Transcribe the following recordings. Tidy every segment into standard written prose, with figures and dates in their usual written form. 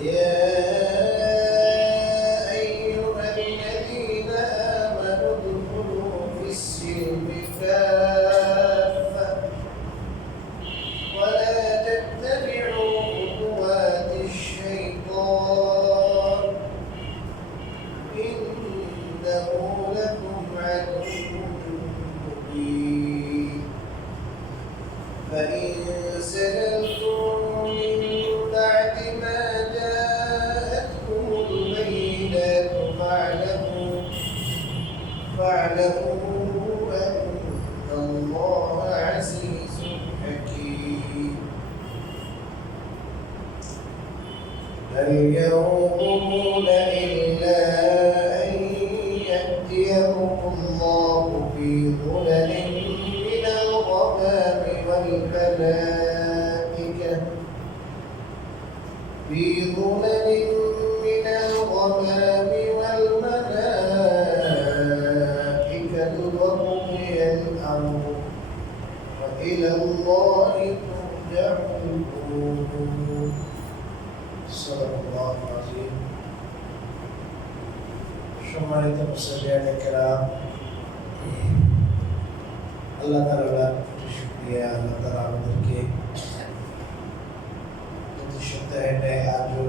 يا أيها الذين آمنوا ادخلوا في السلم كافة ولا تتبعوا خطوات الشيطان إنه لكم عدو مبين فإن زللتم من بعد ما جاءتكم البينات فاعلموا أن الله عزيز حكيم هل ينظرون إلا أن يأتيهم الله في ظلل من الغمام والملائكة وقضي الأمر وإلى الله ترجع الأمور صدق الله العظيم সম্মানিত মুসলিয়ানে কেরাম আল্লাহ তাআলার শুকরিয়া আল্লাহ তাআলা আমাদেরকে প্রতি সপ্তাহে নেয় আজও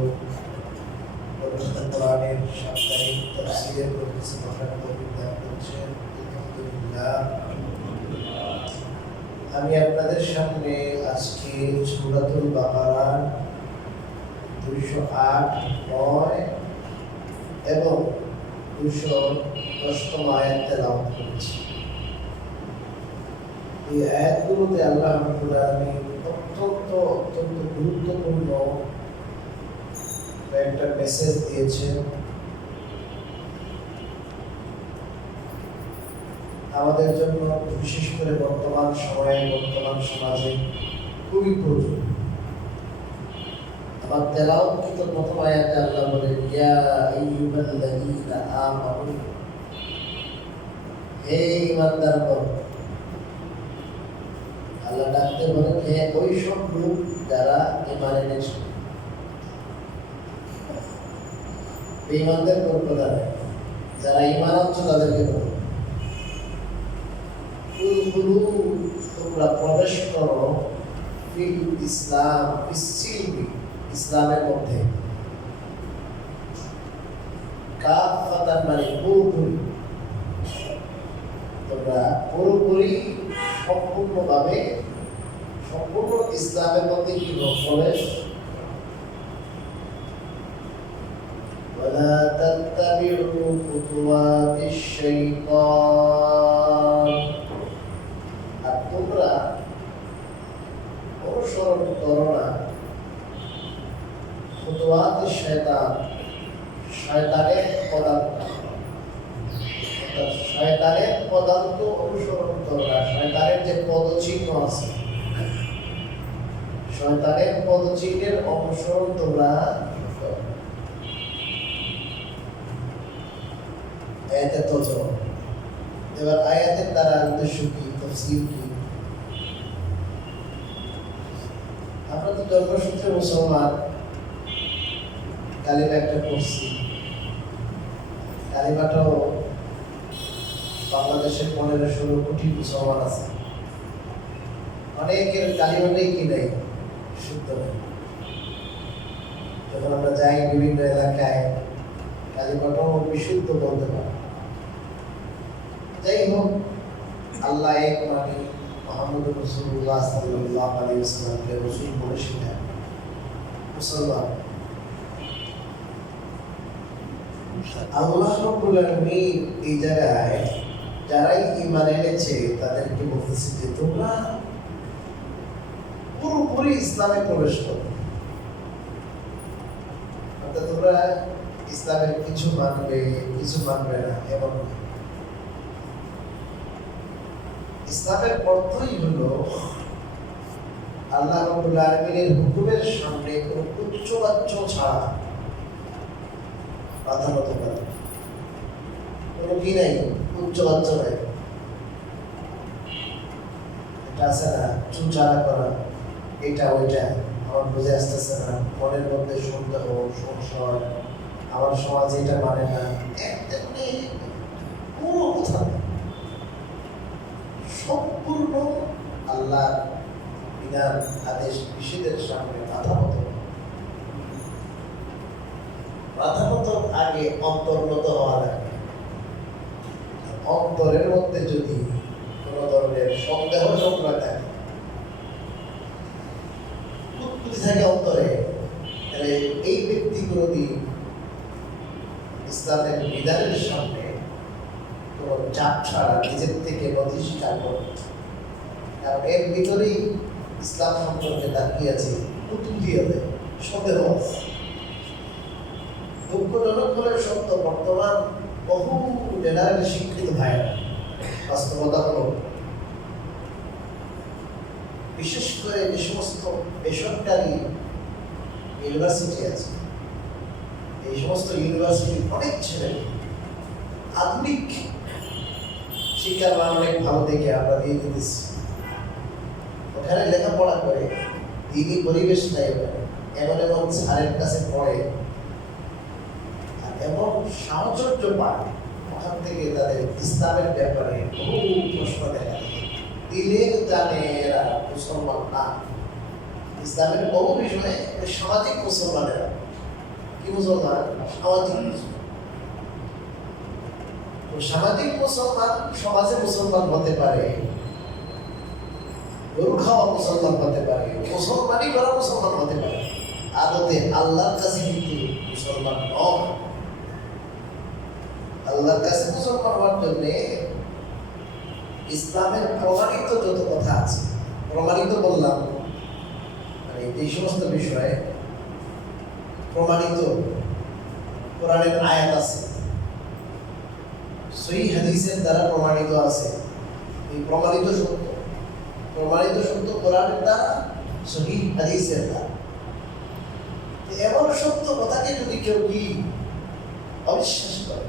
পবিত্র কোরআনের সাপ্তাহিক তাফসীরের প্রতি মহান তৌফিক দান করেছেন আলহামদুলিল্লাহ। আমি আপনাদের সামনে আজকে সূরাতুল বাকারা 208, 9 এবং 210 আয়াত তেলাওয়াত করেছি। এই আয়াতগুলোতে আল্লাহ রাব্বুল আলামিন অত্যন্ত গুরুত্বপূর্ণ একটা মেসেজ দিয়েছেন। আমাদের জন্য বিশেষ করে বর্তমান সময়ে বর্তমান সমাজে খুবই প্রয়োজন। আমার তেলাওয়াতকৃত প্রথম আয়াতে আল্লাহ বলেন, ইয়া আইয়ুহাল্লাযীনা আমানু, হে ঈমানদারগণ। আল্লাহ ডাকতে বলেন, হে ওই সব লোক যারা ঈমান এনেছে। ঈমানদের পরিচয় দেয়, যারা ঈমান আনছো তাদেরকে বলে, তোমরা প্রবেশ করো ফিল ইসলাম, ইসলামের মধ্যে, কাফাতান মানে পুরোপুরি। তোমরা পুরোপুরি সম্পূর্ণভাবে সম্পূর্ণ ইসলামের মধ্যে কি প্রবেশ। ولا تتبعوا خطوات الشيطان, আর তোমরা অনুসরণ করো না খুতুওয়াত শয়তান, শয়তানের পদাঙ্ক। শয়তানের পদাঙ্ক অনুসরণ করো না। শয়তানের যে পদচিহ্ন আছে, শয়তানের পদচিহ্নের অনুসরণ তোমরা করো। আয়াতের তর্জমা। এবার আয়াতের দ্বারা উদ্দেশ্য কি, তাফসীর কি? আমরা তো জন্মসূত্রে মুসলমান, কালিমা একটা পড়ছি। কালিমাটাও বাংলাদেশের 15-16 কোটি মুসলমান আছে। অনেকের কালিমাটাই কি নাই, শুদ্ধ নেই। যখন আমরা যাই বিভিন্ন এলাকায়, কালিমাটাও বিশুদ্ধ বলতে পারি। যাই হোক, আল্লাহ এক মানে মুহাম্মদ রাসূলুল্লাহ সাল্লাল্লাহু আলাইহি ওয়াসাল্লামকে রাসূল বলে শেখায় মুসলমান। আল্লাহ রাব্বুল আলামিন এই জায়গায় যারাই ঈমান এনেছে তাদেরকে বলতেছে যে তোমরা পুরোপুরি ইসলামে প্রবেশ করো। অর্থাৎ তোমরা ইসলামের কিছু মানবে, কিছু মানবে না, এবং ইসলামের অর্থই হলো আল্লাহ রাব্বুল আলামিনের হুকুমের সামনে কোনো উচ্চবাচ্য ছাড়া বাধা হতে পারে। কোনো কি নাই, উচ্চবাচ্য নাই। এটা আছে না, চুলচালা করা, এটা ওইটা, আমার বুঝে আসতেছে না, মনের মধ্যে সন্দেহ সংশয়, আমার সমাজ এটা মানে না, একদমই কোনো কথা নেই, সম্পূর্ণ আল্লাহ বিধান আদেশ নিষেধের সামনে মাথা মতো আগে অন্তর্নত হওয়া লাগে। অন্তরের মধ্যে যদি কোনো ধরনের সন্দেহ সংখ্যা থাকে, উৎপত্তি থাকে অন্তরে, তাহলে এই ব্যক্তি কোনোদিন ইসলামের বিধানের সামনে কোনো চাপ ছাড়া নিজের থেকে নথি স্বীকার করে, কারণ এর ভিতরেই ইসলাম সম্পর্কে তাকিয়েছে উৎপত্তি সন্দেহ আছে। দুঃখজনক করে সত্য, বর্তমান বহু জেনারেল শিক্ষিত ভাইরা, বাস্তবতা হলো বিশেষ করে যে সমস্ত বেসরকারি ইউনিভার্সিটি আছে, এই সমস্ত ইউনিভার্সিটির অনেক ছেলে আধুনিক শিক্ষার মান অনেক ভালো দেখে আমরা দিয়ে দিতেছি, ওখানে লেখাপড়া করে দিনই পরিবেশ নাই, এমন এমন স্যারের কাছে পড়ে, এবং সাহচর্য পায়, ওখান থেকে তাদের ইসলামের ব্যাপারে বহু প্রশ্ন দেখা যায়। দিলের জানে এরা মুসলমান না, ইসলামের বহু বিষয়ে সামাজিক মুসলমানেরা, কি মুসলমান? সামাজিক মুসলমান। সামাজিক মুসলমান সমাজে মুসলমান হতে পারে, গরু খাওয়া মুসলমান হতে পারে, মুসলমানই করা মুসলমান হতে পারে, আদতে আল্লাহর কাছে কিন্তু মুসলমান নয়। আল্লাহর কাছে মুসলমান হওয়ার জন্য ইসলামের প্রমাণিত যত কথা আছে, প্রমাণিত বললাম মানে এই সমস্ত বিষয়ে প্রমাণিত কোরআনের আয়াত আছে, সহিহ হাদিসের দ্বারা প্রমাণিত আছে, এই প্রমাণিত সত্য কোরআনের দ্বারা, সহিহ হাদিসের দ্বারা। এমন সত্য কথাকে যদি কেউ কি অবিশ্বাস করে,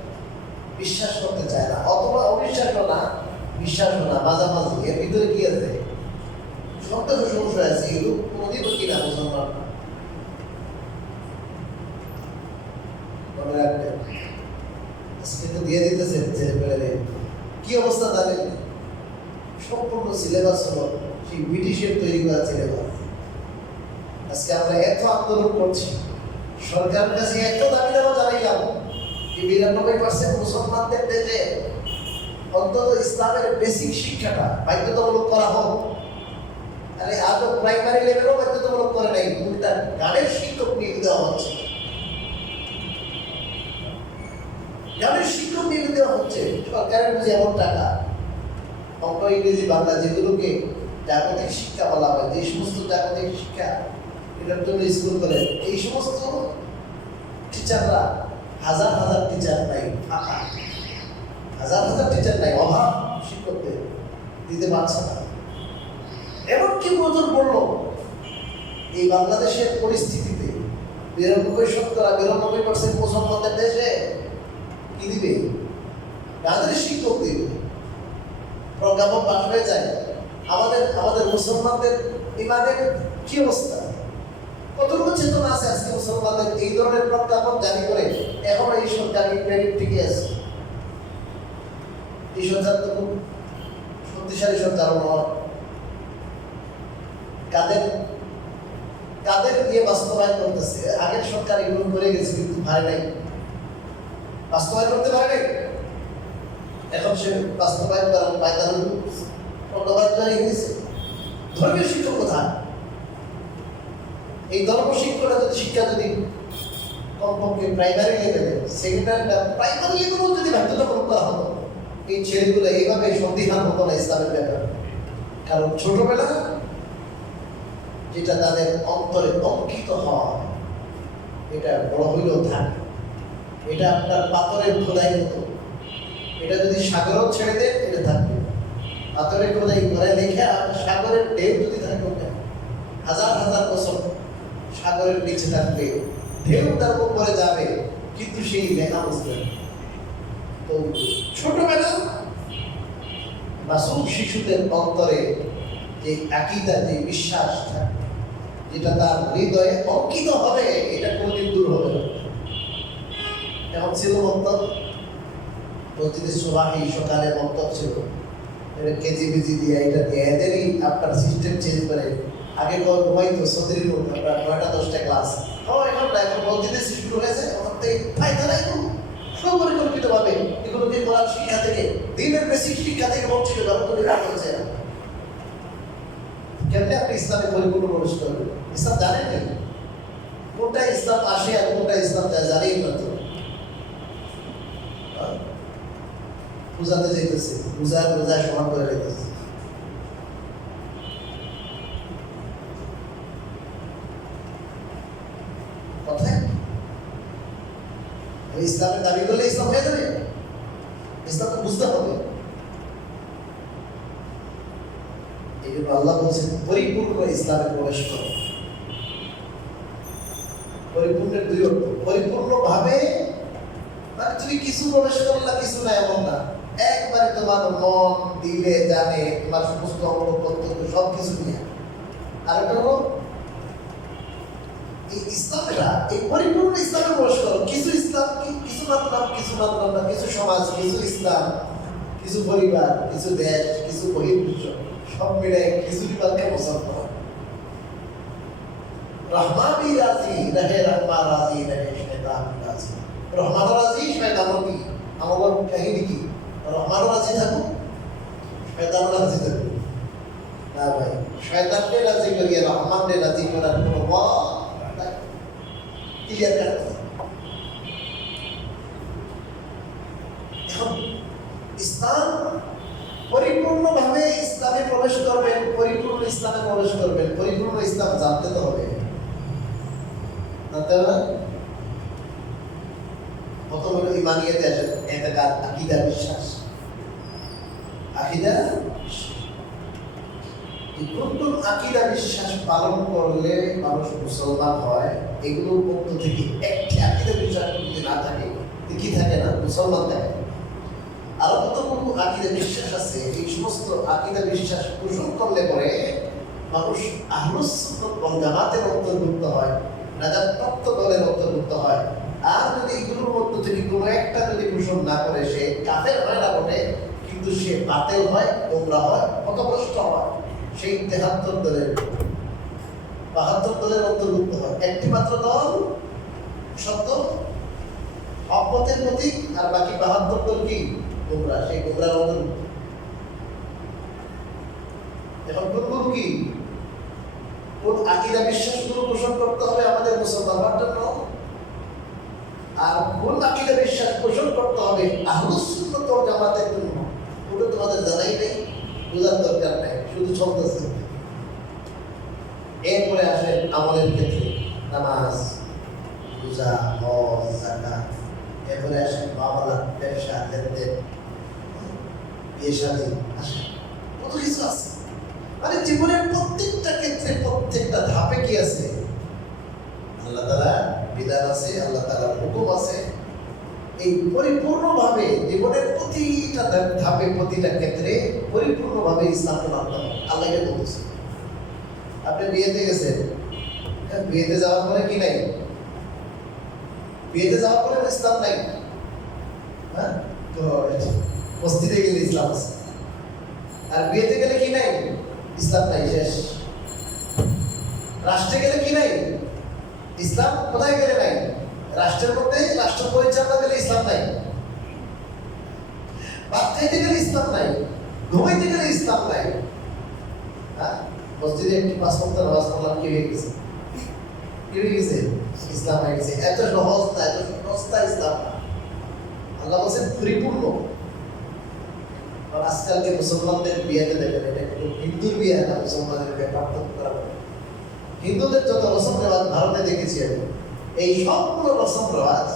বিশ্বাস করতে চায় না, অথবা অবিশ্বাস না বিশ্বাস না, মাঝামাঝি, এর ভিতরে কি আছে? সন্দেহ সংশয় আছে, এগুলো কোনোদিনও কিনা মুসলমান না। মনে রাখবেন, আজকে তো দিয়ে দিতেছে ছেলেপেলেদের কি অবস্থা জানেন? সম্পূর্ণ সিলেবাস হলো সেই ব্রিটিশের তৈরি করা সিলেবাস। আজকে আমরা এত আন্দোলন করছি, সরকারের কাছে এত দাবি দেওয়া জানাইলাম, ৯২% মুসলমানদের দেশে অন্তত ইসলামের বেসিক শিক্ষাটা বাধ্যতামূলক করা হোক। আরে আদৌ প্রাইমারি লেভেলও বাধ্যতামূলক করে নাই, উল্টা গানের শিক্ষক নিয়োগ দেওয়া হচ্ছে, গানের শিক্ষক নিয়োগ দেওয়া হচ্ছে। সরকারের বুঝে এমন টাকা, অঙ্ক, ইংরেজি, বাংলা, যেগুলোকে জাগতিক শিক্ষা বলা হয়, যে সমস্ত জাগতিক শিক্ষা এটার জন্য স্কুল করে, এই সমস্ত টিচাররা হাজার হাজার টিচার নাই, ফাঁকা হাজার হাজার টিচার নাই, অভাব শিক্ষকদের দিতে পারছে না। এমনকি নজর পড়ল এই বাংলাদেশের পরিস্থিতিতে ৯২% মুসলমানদের দেশে কি দিবে? গানের শিক্ষক দিবে। প্রজ্ঞাপন পাশ হয়ে যায়। আমাদের মুসলমানদের ইমানের কি অবস্থা? কতটুকু চেতনা আছে আজকে মুসলমানদের এই ধরনের প্রজ্ঞাপন জারি করে? এখন এই সরকারি ক্রেডিট ঠিকই আছে, এই সরকার তো খুব শক্তিশালী সরকার নয়। কাদের দিয়ে বাস্তবায়ন করতেছে? আগের সরকার এগুলো করে গেছে, কিন্তু পারে নাই, বাস্তবায়ন করতে পারে নাই। এখন সে বাস্তবায়ন করার পায়তারা প্রজ্ঞাপন জারি হয়েছে। ধর্মীয় শিক্ষক কোথায়? এই ধর্ম শিক্ষা যদি কমপক্ষে প্রাইমারি লেভেলে, সেকেন্ডারি প্রাইমারি লেভেলেও যদি বাধ্যতামূলক করা হতো, এই ছেলেগুলো এইভাবে সন্দিহান হতো না ইসলামের ব্যাপারে। কারণ ছোটবেলা যেটা তাদের অন্তরে অঙ্কিত হওয়া, এটা বড় হইলেও থাকে। এটা আপনার পাথরের খোদাই মতো, এটা যদি সাগরও ছেড়ে দেন এটা থাকবে। পাথরের খোদাই করে লেখা, সাগরের ঢেউ যদি থাকে, ওটা হাজার হাজার বছর সাগরের নিচে থাকবে, ঢেউ তার উপরে যাবে, কিন্তু সেই লেখা বুঝবে। তো ছোটবেলা মাসুম শিশুদের অন্তরে যে আকীদা, যে বিশ্বাস থাকে, যেটা তার হৃদয়ে অঙ্কিত হবে, এটা কোনদিন দূর হবে না। এমন ছিল মক্তব, মসজিদের সুবাহি সকালে মক্তব ছিল, এটা কেজি বেজি দিয়ে এটা দিয়ে এদেরই আপনার সিস্টেম চেঞ্জ করে। আগে ঘুমাইতো সদরির মধ্যে আপনার 9টা-10টা ক্লাস, এখন না, এখন মসজিদে শুরু হয়েছে, আমার তো ফায়দা এখন সুপরিকল্পিতভাবে এগুলোকে করার শিক্ষা থেকে, দিনের বেসিক শিক্ষা থেকে বঞ্চিত করা তো এটা হচ্ছে না। কেমনে আপনি ইসলামে পরিপূর্ণ প্রবেশ করবেন? ইসলাম জানেন না, কোনটা ইসলাম আসে আর কোনটা ইসলাম যায় জানেই না তো। পূজাতে যাইতেছে, পূজার রোজায় সমান করে যাইতেছে। কথায় ইসলামের দাবি করলে ইসলাম হয়ে যাবে? ইসলামকে বুঝতে হবে। এই জন্য আল্লাহ বলছেন পরিপূর্ণ ইসলামে প্রবেশ করো। পরিপূর্ণের দুই অর্থ, পরিপূর্ণ ভাবে মানে তুমি কিছু প্রবেশ করলা কিছু না এমন না, একবারে তোমার মন দিলে জানে তোমার সমস্ত অঙ্গ প্রত্যঙ্গ সব কিছু নিয়ে। আর এটা হলো এই ইসলামটা, এই পরিপূর্ণ ইসলামে প্রবেশ করো। কিছু ইসলাম, কিছু মানলাম, কিছু মানলাম না, কিছু সমাজ, কিছু ইসলাম, কিছু পরিবার, কিছু দেশ, কিছু বহির্বিশ্ব, সব মিলে কিছু বিভাগকে মুসলমান। রহমান भी राजी रहे, रहमान राजी रहे, शैतान भी राजी। রহমান রাজি, শয়তান কি আমার কাহিনী কি? রহমান রাজি থাকুক, শয়তান রাজি থাকুক না ভাই। শয়তানকে রাজি করিয়ে রহমানকে রাজি করার কোনো ক্লিয়ার কাট। এখন ইসলাম পরিপূর্ণভাবে ইসলামে প্রবেশ করবেন, পরিপূর্ণ ইসলামে প্রবেশ করবেন, পরিপূর্ণ ইসলাম জানতে তো হবে, জানতে হবে। প্রথম হলো ইমানিয়াতে আসে, এতেকাদ, আকীদা, বিশ্বাস। আকীদা, কোন আকীদা বিশ্বাস পালন করলে মানুষ মুসলমান হয়, এগুলোর পক্ষ থেকে একটি আকীদা বিশ্বাস যদি না থাকে, কি থাকে না, মুসলমান থাকে। আর কতগুলো আকীদা বিশ্বাস আছে, এই সমস্ত আকীদা বিশ্বাস পোষণ করলে পরে মানুষ আহলুস সুন্নাত ওয়াল জামাতের অন্তর্ভুক্ত হয়, নাজাত প্রাপ্ত দলের অন্তর্ভুক্ত হয়। আর যদি এগুলোর মধ্যে থেকে কোনো একটা যদি পোষণ না করে, সে কাফের হয় না বটে, কিন্তু সে বাতিল হয়, গোমরাহ হয়, পথভ্রষ্ট হয়। সেই 73 দলের 72 দলের অন্তর্ভুক্ত হয়। একটি মাত্র দল সত্য অপথের প্রতীক, আর বাকি 72 দল কি গোমরাহ, সেই গোমরাহ অন্তর্ভুক্ত। এখন কোনগুলো কি, কোন আকীদা বিশ্বাসগুলো পোষণ করতে হবে আমাদের মুসলমান হওয়ার জন্য, আর কোন আকীদা বিশ্বাস পোষণ করতে হবে আহলুস সুন্নাত ওয়াল জামাতের জন্য, ওটা তোমাদের জানাই নেই, বোঝার দরকার নাই, শুধু চলতেছে। এরপরে আসে আমলের ক্ষেত্রে, নামাজ, রোজা, হজ, যাকাত। এরপরে আসে মামলা, ব্যবসা, লেনদেন, বিয়ে শাদী, আসে কত কিছু আছে। মানে জীবনের প্রত্যেকটা ক্ষেত্রে, প্রত্যেকটা ধাপে কি আছে, আল্লাহ তাআলা বিধান আছে, আল্লাহ তাআলার হুকুম আছে। এই পরিপূর্ণভাবে জীবনের প্রতিটা ধাপে, প্রতিটা ক্ষেত্রে পরিপূর্ণভাবে ইসলামকে মানতে হবে। আল্লাহ এটা বলছে। আপনি বিয়েতে গেছেন, বিয়েতে যাওয়ার পরে কি নাই? বিয়েতে যাওয়ার পরে ইসলাম নাই। হ্যাঁ, তো মসজিদে গেলে ইসলাম আছে, আর বিয়েতে গেলে কি নাই? ইসলাম নাই, শেষ। রাষ্ট্রে গেলে কি নাই? ইসলাম কোথায় গেলে নাই? রাষ্ট্রের মধ্যে রাষ্ট্র পরিচালনা গেলে ইসলাম নাই। ভাত খাইতে গেলে ইসলাম নাই, ঘুমাইতে গেলে ইসলাম নাই। হ্যাঁ, মসজিদে একটি 5 ওয়াক্ত নামাজ পড়লাম, কি হয়ে গেছে? কি হয়ে গেছে? ইসলাম হয়ে গেছে। এত সহজ না, এত সস্তা ইসলাম না। আল্লাহ বলছেন পরিপূর্ণ। আজকালকে মুসলমানদের বিয়েতে দেখেন, এটা কিন্তু হিন্দুর বিয়ে না, মুসলমানের বিয়ে পার্থক্য করা হবে। হিন্দুদের যত রসম রেওয়াজ ভারতে দেখেছি আমি, এই সবগুলো রসম রেওয়াজ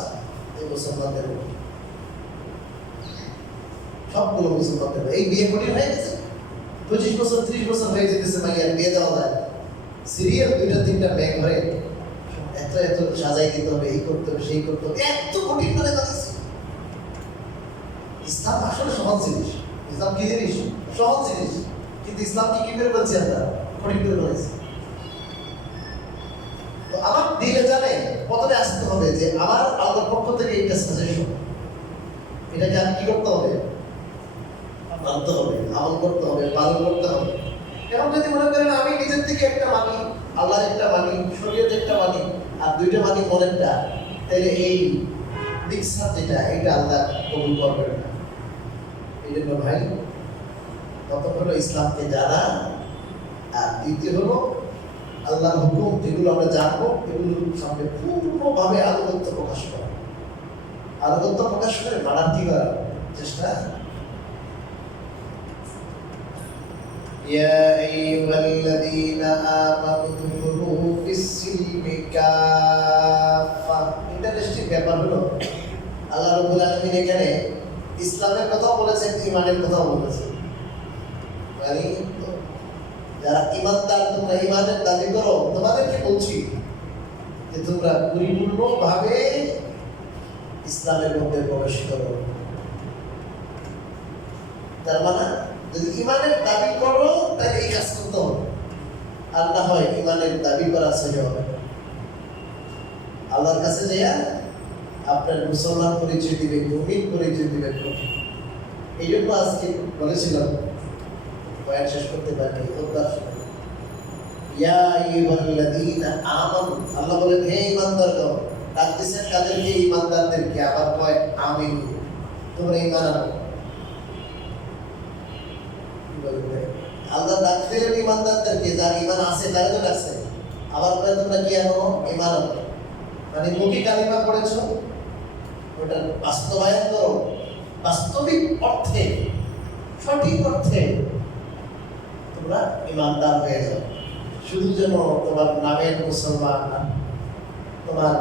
এই মুসলমানদের, সবগুলো মুসলমানদের। এই বিয়ে কঠিন হয়ে গেছে, 25 বছর 30 বছর হয়ে যেতেছে, মাইয়ার বিয়ে দেওয়া যায়। সিরিয়াল 2টা-3টা মেয়ে ঘরে, এত এত সাজাই দিতে হবে, এই করতে হবে, সেই করতে হবে, এত কঠিন করে যাচ্ছে। ইসলাম আসলে সহজ জিনিস। ইসলাম কি জিনিস? সহজ জিনিস। কিন্তু ইসলাম কি করে বলছি আমরা? কঠিন করে বলেছি। আমার দিলে জানে প্রথমে আসতে হবে যে আমার আল্লাহর পক্ষ থেকে এইটা সাজেশন, এটাকে আমি কি করতে হবে, মানতে হবে, আমল করতে হবে, পালন করতে হবে। এখন যদি মনে করেন আমি নিজের থেকে একটা মানি, আল্লাহর একটা মানি, শরীয়ত একটা মানি, আর দুইটা মানি মনেরটা, তাহলে এই মিক্সার যেটা এটা আল্লাহ কবুল করবেন না। এই জন্য ভাই প্রথম হলো ইসলামকে জানা, আর দ্বিতীয় হলো আল্লাহর হুকুম যেগুলো আমরা জানবো এগুলোর সামনে পূর্ণভাবে আনুগত্য প্রকাশ করা, আনুগত্য প্রকাশ করে মানার কি করার চেষ্টা। يا أيها الذين آمنوا ادخلوا في السلم كافة। ইন্টারেস্টিং ব্যাপার হলো আল্লাহ রাব্বুল আলামিন এখানে ইসলামের কথাও বলেছেন, ঈমানের কথাও বলেছেন। মানে যারা ঈমানদার, তোমরা ঈমানের দাবি করো, তোমাদেরকে বলছি যে তোমরা পরিপূর্ণভাবে ইসলামের মধ্যে প্রবেশ করো। তার মানে যদি ঈমানের দাবি করো তাহলে এই কাজ করতে হবে, আর না হয় ঈমানের দাবি করা সহি হবে। আল্লাহর কাছে যাইয়া আপনার মুসলমান পরিচয় দিবেন, মুমিন পরিচয় দিবেন। এই জন্য আজকে বলেছিলাম বয়ান শেষ করতে পারি ইয়া আইয়ুহাল্লাযীনা আমানু, আল্লাহ বলেন হে ঈমানদারগণ, ডাকতেছেন কাদেরকে? ঈমানদারদেরকে। আবার কয় আমিন, তোমরা ঈমান আনো। আল্লাহ ডাক দিলেন ঈমানদারদেরকে, যার ঈমান আছে তারা তো ডাকছে। আবার কয় তোমরা কি আনো? ঈমান আনো। মানে মুখে কালিমা পড়েছো, ওটা বাস্তবায়ন করো, বাস্তবিক অর্থে, সঠিক অর্থে তোমরা ঈমানদার হয়ে যাও। শুধু যেন তোমার নামের মুসলমান, তোমার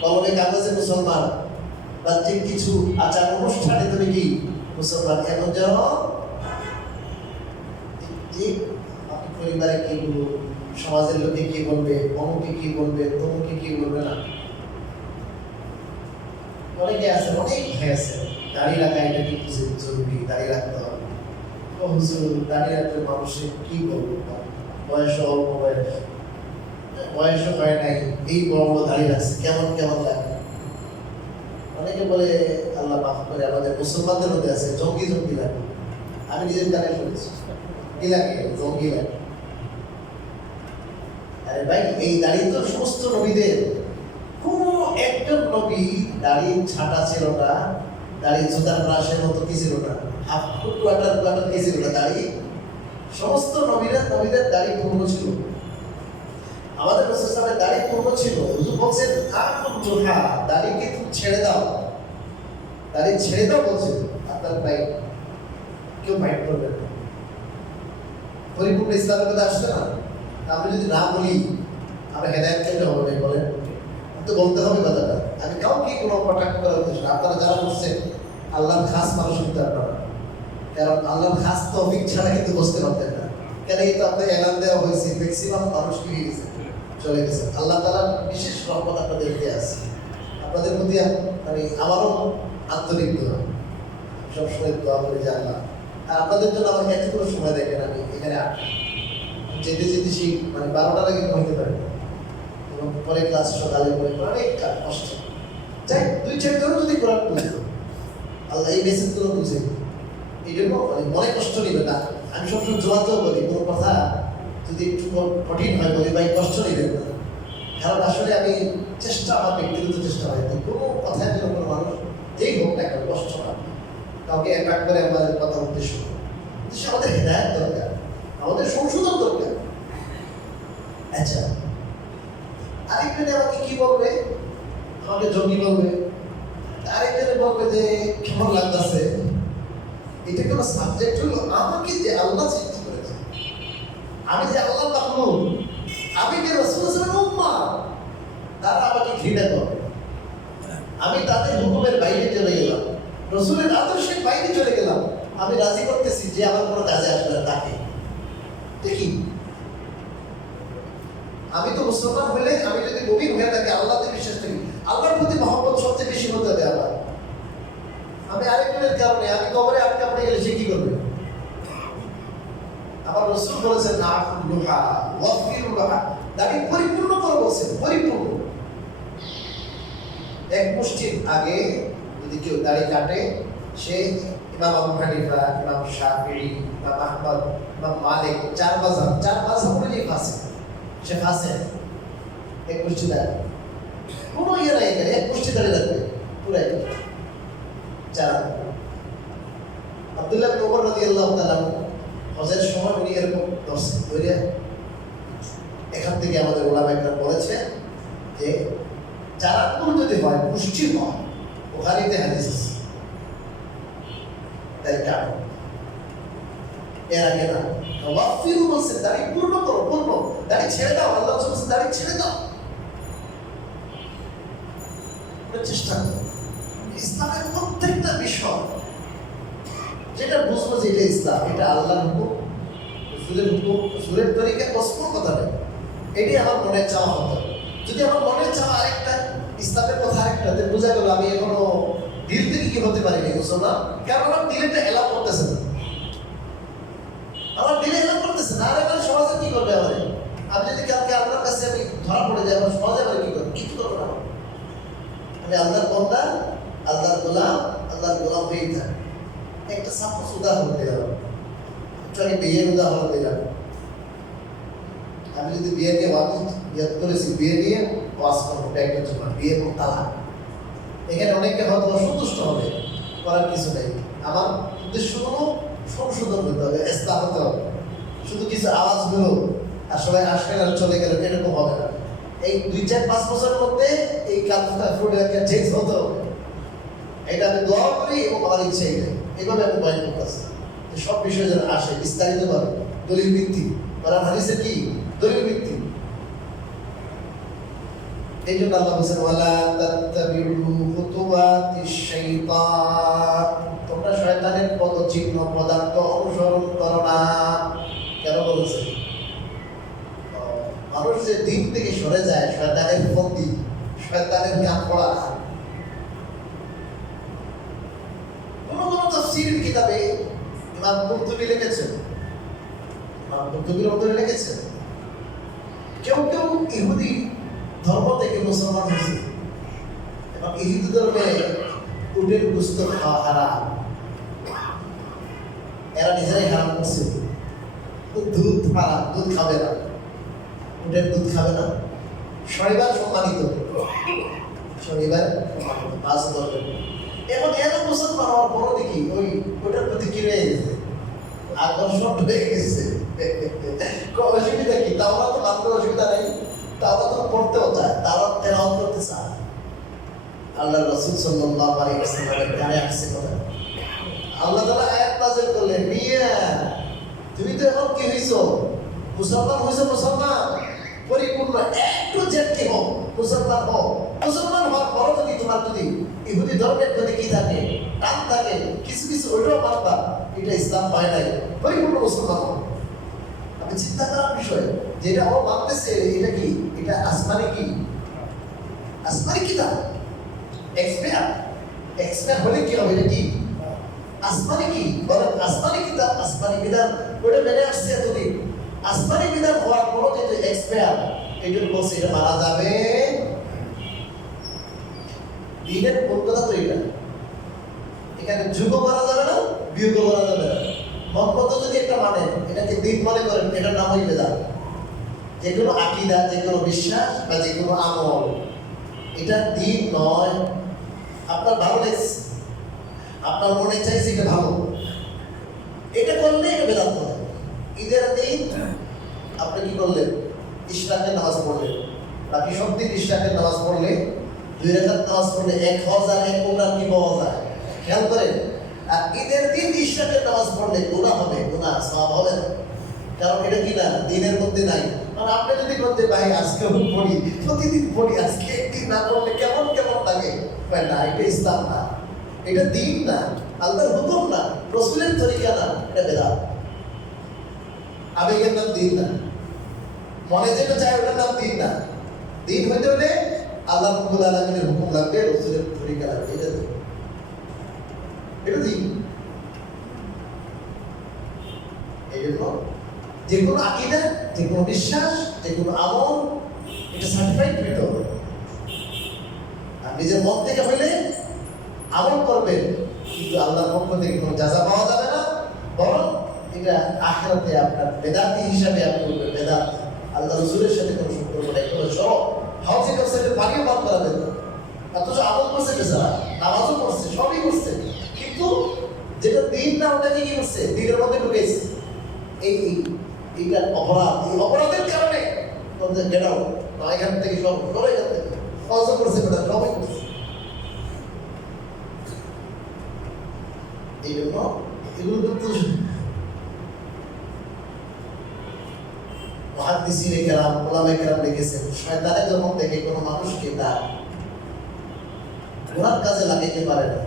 কলমে কাগজে মুসলমান, বাহ্যিক কিছু আচার অনুষ্ঠানে তুমি কি মুসলমান, এমন যেন পরিবারে কি বলবো, সমাজের লোকে কি বলবে, অমুকে কি বলবে, তমুকে কি বলবে না। অনেকে আছে, অনেক ভয় আছে, দাঁড়িয়ে রাখা এটা কিন্তু জরুরি, দাঁড়িয়ে রাখতে হবে। ও হুজুর দাঁড়িয়ে রাখলে মানুষের কি বলবো, বয়স অল্প, বয়সও হয় নাই, এই বড় বড় দাঁড়িয়ে রাখছে, কেমন কেমন লাগে। অনেকে বলে আল্লাহ মাফ করে, আমাদের মুসলমানদের মধ্যে আছে জঙ্গি জঙ্গি লাগে। আমি নিজের গানে শুনেছি, কি লাগে? জঙ্গি লাগে। আরে ভাই, এই দাড়ি তো সমস্ত নবীদের, কোন একজন নবী দাড়ি ছাটা ছিল না, দাড়ি জুতার ব্রাশের মতো কি ছিল না, হাফ ফুট কোয়ার্টার কি ছিল না দাড়ি। সমস্ত নবীদের দাড়ি পূর্ণ ছিল। আমাদের রাসূল সাল্লাল্লাহু আলাইহি ওয়াসাল্লামের দাড়ি পূর্ণ ছিল। হুজুর বলছেন আকুল জুহা, দাড়িকে তুমি ছেড়ে দাও, দাড়ি ছেড়ে দাও বলছেন। আপনার ভাই কেউ মাইন্ড করবে না, পরিপূর্ণ ইসলামের কথা আসছে না। আমি যদি না বলি আমরা হেদায়েত কেমনে হবে ভাই বলেন? তো বলতে হবে কথাটা। আমি কাউকে কোনো কটাক্ষ করার উদ্দেশ্য না। আপনারা যারা বলছেন আল্লাহর খাস মানুষ কিন্তু আপনারা, কারণ আল্লাহর খাস তৌফিক ছাড়া কিন্তু বুঝতে পারতেন না। কেন এই তো আপনার এলান দেওয়া হয়েছে, ম্যাক্সিমাম মানুষ কি হয়ে গেছে, চলে গেছে। আল্লাহ তাআলার বিশেষ রহমত আপনাদেরকে আছে, আপনাদের প্রতি মানে আমারও আন্তরিক দোয়া, সবসময় দোয়া করে যে আল্লাহ, আর আপনাদের জন্য আমাকে এতগুলো সময় দেখেন। আমি এখানে যেতে যেতে সেই মানে 12টার আগে ঘুমাইতে পারি, এবং পরে ক্লাস সকালে পরে অনেক কষ্ট। যাই 2-4 জন যদি কোরআন বুঝতো, আল্লাহ এই মেসেজগুলো বুঝে, এই জন্য মানে মনে কষ্ট নিবে না। আমি সবসময় জোয়াতেও বলি, কোনো কথা যদি একটু কঠিন হয় বলি ভাই কষ্ট নিবেন না, কারণ আসলে আমি চেষ্টা, আমার ব্যক্তিগত চেষ্টা হয় কোনো কথায় যেন কোনো মানুষ যেই হোক না কেন কষ্ট না, কাউকে অ্যাটাক করে আমাদের কথা উদ্দেশ্য আমাদের হেদায়েত দরকার, আমাদের সংশোধন দরকার। আচ্ছা, আরেকজনে আমাকে কি বলবে, আমাকে জঙ্গি বলবে, আরেকজনে বলবে যে কেমন লাগতেছে। এটা কোনো সাবজেক্ট হলো? আমাকে যে আল্লাহ সৃষ্টি করেছে, আমি যে আল্লাহ মাখলুক, আমি যে রাসূল সাল্লাল্লাহু আলাইহি ওয়াসাল্লামের উম্মাহ, তারা আমাকে ঘৃণা করে। আমি তাদের হুকুমের বাইরে চলে গেলাম, রাসূলের আদর্শের বাইরে চলে গেলাম। আমি রাজি করতেছি যে আমার কোনো কাজে আসবে না তাকে। দেখি আমি তো মুসলমান হলে, আমি যদি মুমিন হয়ে থাকি, আল্লাহতে বিশ্বাস করি, আল্লাহর প্রতি মহব্বত সবচেয়ে বেশি হতে হবে আমার। আমি আরেকজনের কারণে আমি কবরে আটকা পড়ে গেলে সে কি করবে? আমার রাসূল বলেছেন না লুহা ওয়াফিরুহা, দাড়ি পরিপূর্ণ করবো, বলছে পরিপূর্ণ। এক মুষ্টির আগে যদি কেউ দাড়ি কাটে, সে ইমাম আবু হানিফা, ইমাম শাফিঈ, ইমাম আহমদ, ইমাম মালিক, চার মাযহাব অনুযায়ী ফাসিক, সে ফাসিক। এক মুষ্টি দাড়ি, কোনো ইয়ে নাই, এক মুষ্টি দাড়ি রাখবে পুরাই চার। আব্দুল্লাহ বিন ওমর রাদিয়াল্লাহু তাআলা হজের সময় উনি এরকম ধরছেন, ধরে এখান থেকে আমাদের ওলামা একরাম বলেছে যে যারা যদি হয় পুষ্টি হয়, বুখারীতে হাদিস আছে, তাই কাটো। এর আগে না ওয়াফিরু বলছে দাড়ি পূর্ণ করো, পূর্ণ দাড়ি ছেড়ে দাও। আল্লাহ বলছে দাড়ি ছেড়ে দাও, চেষ্টা করো। ইসলামের প্রত্যেকটা বিষয় যেটা বুঝবো যে এটা ইসলাম, এটা আল্লাহর হুকুম, রাসূলের হুকুম, রাসূলের তরিকা, কসম কথা নেই। এটাই আমার মনের চাওয়া হতো। যদি আমার মনের চাওয়া আরেকটা, ইসলামের কথা আরেকটাতে বোঝা গেল আমি এখনো দিল থেকে কি হতে পারিনি মুসলমান, কারণ আমার দিলেটা এলাও করতেছে না, আমার দিলে এলাও করতেছে না। আর এবার সমাজে কি করবে আমার? আমি যদি কালকে আল্লাহর কাছে আমি ধরা পড়ে যাই, আমার সমাজে আবার কি করবে? কিছু করবো না। আমি আল্লাহর বান্দা, আল্লাহর গোলাম হয়েই থাকি। একটা সাপোজ উদাহরণ দিলাম, একটু আমি বিয়ের উদাহরণ দিলাম। আমি যদি বিয়ে নিয়ে ইয়াদ করেছি, বিয়ে নিয়ে ওয়াজ করবো একটা সময়, বিয়ে এবং তালাক, এখানে অনেকে হয়তো অসন্তুষ্ট হবে, করার কিছু নেই। আমার উদ্দেশ্য হলো সংশোধন হতে হবে, ইসলাম হতে হবে। শুধু কিছু আওয়াজ হলো আর সবাই আসলে আর চলে গেল, এরকম হবে না। এই 2-4-5 বছরের মধ্যে এই কাজটা চেঞ্জ হতে হবে। এটা আমি দোয়া করি এবং আমার ইচ্ছে এটাই। এইভাবে আমি বয়ান করতেছি যে সব বিষয় যেন আসে বিস্তারিতভাবে, দলিল ভিত্তিক। কোরআন হাদিসের কি দলিল ভিত্তিক। এই জন্য আল্লাহ বলেছেন ওয়ালা তাত্তাবিউ খুতুওয়াতিশ শাইতান, তোমরা শয়তানের পদচিহ্ন পদার্থ অনুসরণ করো না। কেন বলেছে? মানুষ যে দিন থেকে সরে যায়, শয়তানের ফন্দি, শয়তানের কাপড়া। কোন তাফসীরের কিতাবে ইমাম কুরতুবী লিখেছেন, ইমাম কুরতুবীর অন্তরে লিখেছেন, কেউ কেউ ইহুদি ধর্ম থেকে মুসলমান হয়েছে এবং ইহুদি ধর্মে উটের গোশত খাওয়া হারাম, এরা নিজেরাই হারাম করছে। দুধ হারাম, দুধ খাবে না, উটের দুধ খাবে না। শনিবার সম্মানিত, শনিবার মাছ ধরবে। এখন এরা মুসলমান হওয়ার পরও দেখি ওইটার প্রতি কি রয়ে গেছে, আকর্ষণ হয়ে গেছে। অসুবিধা কি? তাওরা তো মানতে অসুবিধা নেই, তাওরা তো পড়তেও চায়, তারা তেলাওয়াত করতে চায়। আল্লাহ রাসূল সাল্লাল্লাহু আলাইহি ওয়াসাল্লামের কানে আসছে কথা, আল্লাহ তাআলা আয়াত নাযিল করলেন, মিয়া তুমি তো এখন কি হইছো? মুসলমান হইছো, মুসলমান পরিপূর্ণ একটু জেটকে হও, মুসলমান হও। মুসলমান হওয়ার পরও যদি তোমার যদি ইহুদি ধর্মের প্রতি কি থাকে, টান থাকে, কিছু কিছু ওইটাও মানবা, এটা ইসলাম হয় নাই, পরিপূর্ণ মুসলমান হও। আমি চিন্তা করার বিষয় যেটা ও মানতেছে, এটা কি? এটা আসমানি কি? আসমানি কিতাব, এক্সপায়ার হলে কি হবে? এটা কি আসমানি কি? বলেন আসমানি কিতাব, আসমানি বিধান, ওটা মেনে আসছে এতদিন। আসমানি বিধান হওয়ার পরও যেটা এক্সপায়ার, এই জন্য বলছে এটা মানা যাবে। দিনের পদ্ধতি তো এটা, এখানে যুগ করা যাবে না, বিয়োগ করা যাবে না। মত যদি একটা মানে এটাকে দিন মনে করেন, এটার নাম হইবে বেদাত। যে কোনো আকীদা, যে কোনো বিশ্বাস বা যে কোনো আমল, এটা দিন নয়। আপনার ভালো লাগছে, আপনার মনে চাইছে এটা ভালো, এটা করলে এটা বেদাত হয়। ঈদের দিন আপনি কি করলেন? ইশরাকের নামাজ পড়লেন, বাকি সব দিন ইশরাকের নামাজ পড়লে, 2 রাকাত নামাজ পড়লে 1001 উমরার কি পাওয়া যায়, খেয়াল করেন। আর ঈদের দিন ইশরাকের নামাজ পড়লে গুনাহ হবে, গুনাহ সওয়াব হবে না, কারণ এটা কি না দিনের মধ্যে নাই। আর আপনি যদি বলতে ভাই আজকে পড়ি, প্রতিদিন পড়ি, আজকে একদিন না পড়লে কেমন কেমন লাগে, ভাই না, এটা ইসলাম না, এটা দিন না, আল্লাহর হুকুম না, রাসূলের তরিকা না, এটা বেদাত। আবেগের নাম দিন না, মনে যেটা চায় ওটার নাম দিন না। দিন হইতে হলে আল্লাহ রাব্বুল আলামিনের হুকুম লাগবে, রাসূলের তরিকা লাগবে, এটা দিন, এটা দিন। এই জন্য যে কোনো আকীদা, যে কোনো বিশ্বাস, যে কোনো আমল, এটা সার্টিফাইড হইতে হবে। আর নিজের মন থেকে হইলে আমল করবেন, কিন্তু আল্লাহর পক্ষ থেকে কোনো যাজা পাওয়া যাবে না, বরং এটা আখিরাতে আপনার বেদাতি হিসাবে আপনি বলবেন বেদাতি, আল্লাহ রাসূলের সাথে কোনো সম্পর্ক নাই। কোনো সব হাউসে কাউসারের পানিও পান করা যাবে না, অথচ আমল করছে বেচারা, নামাজও করছে, সবই করছে, কিন্তু যেটা দিন না ওটাকে কি করছে, দিনের মধ্যে ঢুকেছে। এইটা অপরাধ, এই অপরাধের কারণে তোমাদের বেড়াও এখান থেকে সব এখান থেকে অজু করছে, বেটা সবাই করছে। এই জন্য এগুলো কিন্তু মুহাদ্দিসিনে কেরাম, উলামায়ে কেরাম লিখেছেন, শয়তানে যখন দেখে কোনো মানুষকে তার গুনার কাজে লাগাইতে পারে না,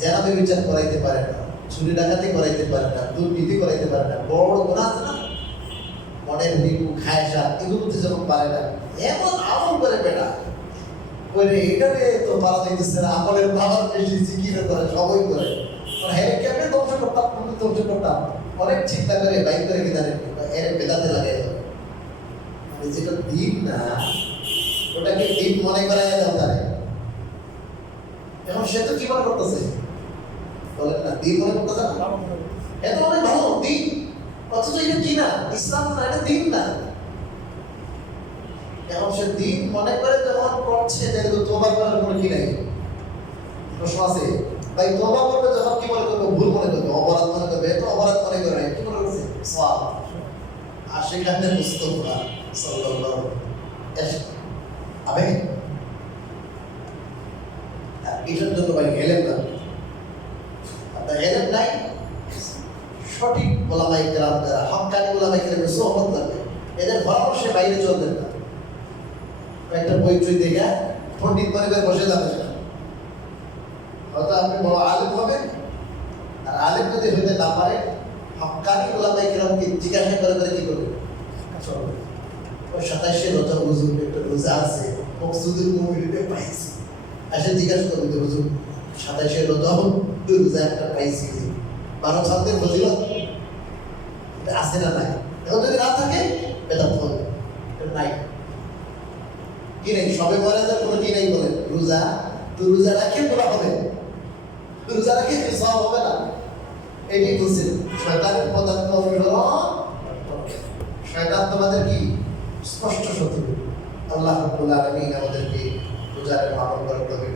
জেনাবে বিচার করাইতে পারে না, চুরি ডাকাতি করাইতে পারে না, দুর্নীতি করাইতে পারে না, বড় বড় গুনাহ আছে না, মনের রিপু খায়সা, এগুলোতে যখন পারে না, এমন আমল করে বেটা করে এটাকে তো পারা যাইতেছে না, আমলের পাওয়ার বেশি, জিকির করে, সবই করে, হ্যাঁ কেমনে ধ্বংস করতাম, ধ্বংস করতাম, অনেক চিন্তা করে বাইক করে কি জানেন এর বেদাতে লাগাই যাবে। যেটা দিন না ওটাকে দিন মনে করাই দাও তারে। এখন সে তো কি মনে করতেছে বলেন না, দিন মনে করতেছে না, এত অনেক ভালো দিন, অথচ এটা কি না, ইসলাম না, এটা দিন না। এখন সে দিন মনে করে যখন করছে, যেহেতু তোবা করার কোনো কি নাই, প্রশ্ন আছে ভাই, তোবা করবে যখন কি মনে করবে, ভুল মনে করবে, অপরাধ মনে করবে, এত অপরাধ মনে করে কি মনে করছে সওয়াব, আর সেখানে মুস্তাফা সাল্লাল্লাহু আলাইহি আবে এটার জন্য ভাই এলেম না, আপনার এলেম নাই, সঠিক ওলামায়ে কেরাম যারা হক্কানি ওলামায়ে কেরামের সোহবত লাগবে, এদের পরামর্শে বাইরে চলবেন না। একটা বই টই দেখে পণ্ডিত মনে করে বসে যাবেন না, হয়তো আপনি বড় আলেম হবেন, আর আলেম যদি হইতে না পারে হক্কানি ওলামায়ে কেরামকে জিজ্ঞাসা করে করে কি করবে, ওই 27 রোজা হুজুর একটা রোজা আছে, মকসুদুল মুমিনিনে পাইছি, আসে জিজ্ঞাসা করবে যে হুজুর 27 রোজা রোজা একটা পাইছি, 12 ছাত্রের ফজিলত আছে না নাই, এখন যদি না থাকে বেদাত হবে, নাই কি নেই, সবে বরাদের কোনো কি নেই বলেন, রোজা তো রোজা রাখে বলা হবে, রোজা রাখে সওয়াব হবে না, এটাই বলছেন শয়তানের পদার্থ অনুসরণ, শয়তান তোমাদের কি স্পষ্ট শত্রু। আল্লাহ রাব্বুল আলামিন আমাদেরকে রোজার আমল করার তৌফিক